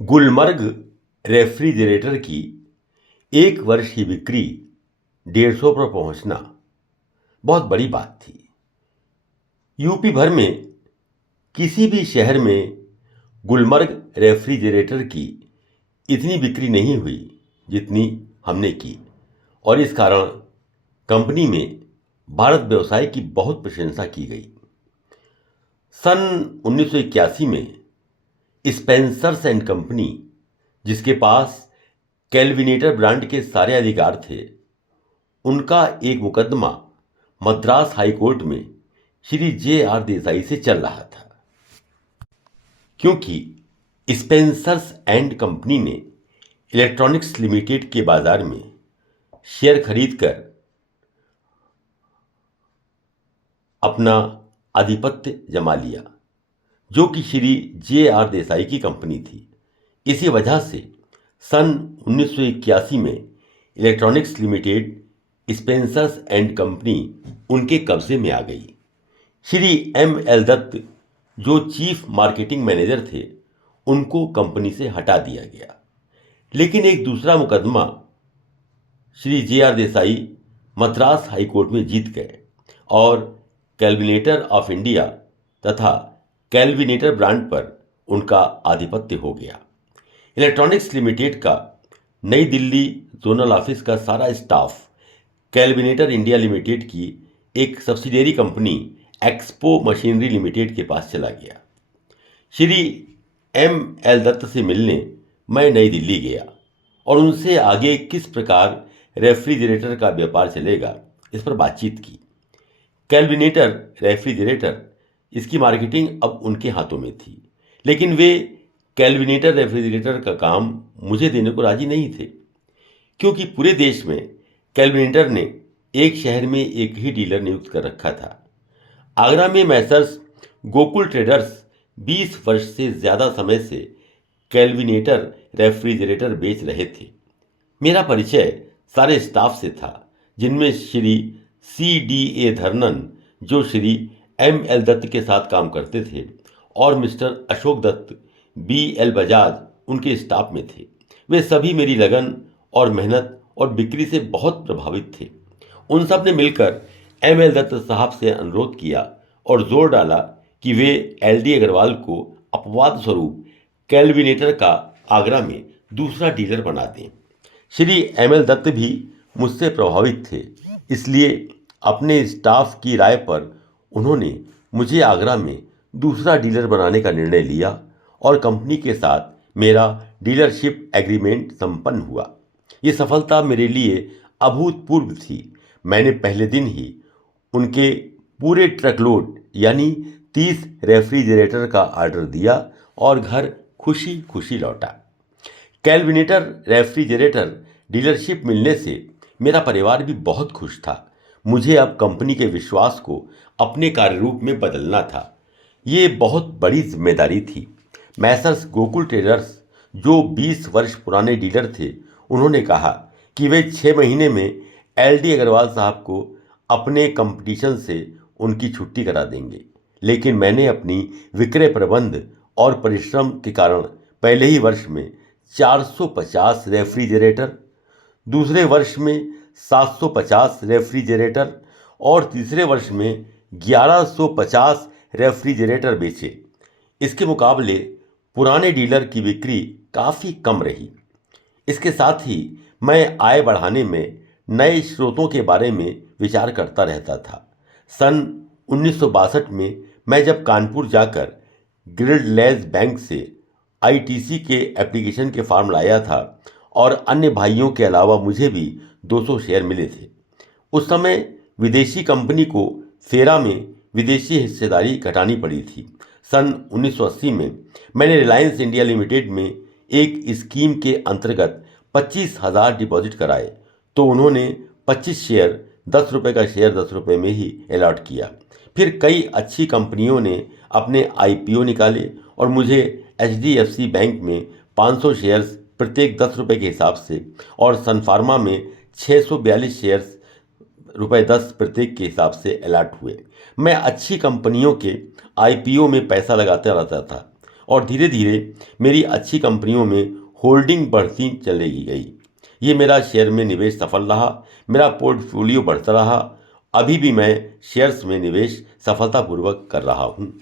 Gulmarg refrigerator की एक वर्ष की बिक्री 150 पर पहुंचना बहुत बड़ी बात थी। यूपी भर में किसी भी शहर में गुलमर्ग रेफ्रिजरेटर की इतनी बिक्री नहीं हुई जितनी हमने की, और इस कारण कंपनी में भारत व्यवसाय की बहुत प्रशंसा की गई। सन 1981 में स्पेंसर्स एंड कंपनी, जिसके पास कैलविनेटर ब्रांड के सारे अधिकार थे, उनका एक मुकदमा मद्रास हाई कोर्ट में श्री जे.आर. देसाई से चल रहा था, क्योंकि स्पेंसर्स एंड कंपनी ने इलेक्ट्रॉनिक्स लिमिटेड के बाजार में शेयर खरीदकर अपना आधिपत्य जमा लिया, जो कि श्री जे.आर. देसाई की कंपनी थी। इसी वजह से सन 1981 में electronics limited, Spencer's and company उनके कब्जे में आ गई। श्री M.L. दत्त, जो चीफ मार्केटिंग मैनेजर थे, उनको कंपनी से हटा दिया गया। लेकिन एक दूसरा मुकदमा Shri JR. Desai Madras high court में जीत गए और कैलविनेटर ऑफ इंडिया तथा कैलविनेटर ब्रांड पर उनका आधिपत्य हो गया। इलेक्ट्रॉनिक्स लिमिटेड का नई दिल्ली जोनल ऑफिस का सारा स्टाफ कैलविनेटर इंडिया लिमिटेड की एक subsidiary company expo machinery limited के पास चला गया। श्री M.L. दत्त से मिलने मैं नई दिल्ली गया और उनसे आगे किस प्रकार रेफ्रिजरेटर का व्यापार चलेगा, इस पर बातचीत की। कैलविनेटर रेफ्रिजरेटर, इसकी मार्केटिंग अब उनके हाथों में थी, लेकिन वे कैलविनेटर रेफ्रिजरेटर का काम मुझे देने को राजी नहीं थे, क्योंकि पूरे देश में कैलविनेटर ने एक शहर में एक ही डीलर नियुक्त कर रखा था। आगरा में मैसर्स गोकुल ट्रेडर्स 20 वर्ष से ज़्यादा समय से कैलविनेटर रेफ्रिजरेटर बेच रहे थे। मेरा परिचय सारे स्टाफ से था, जिनमें श्री C.D.A. धरनन, जो श्री M.L. दत्त के साथ काम करते थे, और मिस्टर अशोक दत्त, B.L. बजाज उनके स्टाफ में थे। वे सभी मेरी लगन और मेहनत और बिक्री से बहुत प्रभावित थे। उन सब ने मिलकर M.L. दत्त साहब से अनुरोध किया और जोर डाला कि वे L.D. अग्रवाल को अपवाद स्वरूप कैलविनेटर का आगरा में दूसरा डीलर बना दें। श्री M.L. दत्त भी मुझसे प्रभावित थे, इसलिए अपने स्टाफ की राय पर उन्होंने मुझे आगरा में दूसरा डीलर बनाने का निर्णय लिया और कंपनी के साथ मेरा डीलरशिप एग्रीमेंट संपन्न हुआ। ये सफलता मेरे लिए अभूतपूर्व थी। मैंने पहले दिन ही उनके पूरे ट्रकलोड यानी 30 रेफ्रिजरेटर का ऑर्डर दिया और घर खुशी खुशी लौटा। कैलविनेटर रेफ्रिजरेटर डीलरशिप मिलने से मेरा परिवार भी बहुत खुश था। मुझे अब कंपनी के विश्वास को अपने कार्यरूप में बदलना था। ये बहुत बड़ी जिम्मेदारी थी। मैसर्स गोकुल ट्रेडर्स, जो 20 वर्ष पुराने डीलर थे, उन्होंने कहा कि वे 6 महीने में L.D. अग्रवाल साहब को अपने कंपटीशन से उनकी छुट्टी करा देंगे। लेकिन मैंने अपनी विक्रय प्रबंध और परिश्रम के कारण पहले ही वर्ष में 450 रेफ्रिजरेटर, दूसरे वर्ष में 750 रेफ्रिजरेटर और तीसरे वर्ष में 1150 रेफ्रिजरेटर बेचे। इसके मुकाबले पुराने डीलर की बिक्री काफ़ी कम रही। इसके साथ ही मैं आय बढ़ाने में नए स्रोतों के बारे में विचार करता रहता था। सन 1962 में मैं जब कानपुर जाकर गिल्डलेज बैंक से ITC के एप्लीकेशन के फॉर्म लाया था और अन्य भाइयों के अलावा मुझे भी 200 शेयर मिले थे, उस समय विदेशी कंपनी को फेरा में विदेशी हिस्सेदारी घटानी पड़ी थी। सन 1980 में मैंने रिलायंस इंडिया लिमिटेड में एक स्कीम के अंतर्गत 25,000 डिपॉजिट कराए, तो उन्होंने 25 शेयर 10 रुपये का शेयर 10 रुपये में ही अलॉट किया। फिर कई अच्छी कंपनियों ने अपने IPO निकाले और मुझे HDFC बैंक में 500 शेयर्स प्रत्येक 10 रुपये के हिसाब से और सन फार्मा में 642 शेयर्स ₹10 प्रत्येक के हिसाब से अलॉट हुए। मैं अच्छी कंपनियों के IPO में पैसा लगाता रहता था और धीरे धीरे मेरी अच्छी कंपनियों में होल्डिंग बढ़ती चली गई। ये मेरा शेयर में निवेश सफल रहा, मेरा पोर्टफोलियो बढ़ता रहा। अभी भी मैं शेयर्स में निवेश सफलतापूर्वक कर रहा हूँ।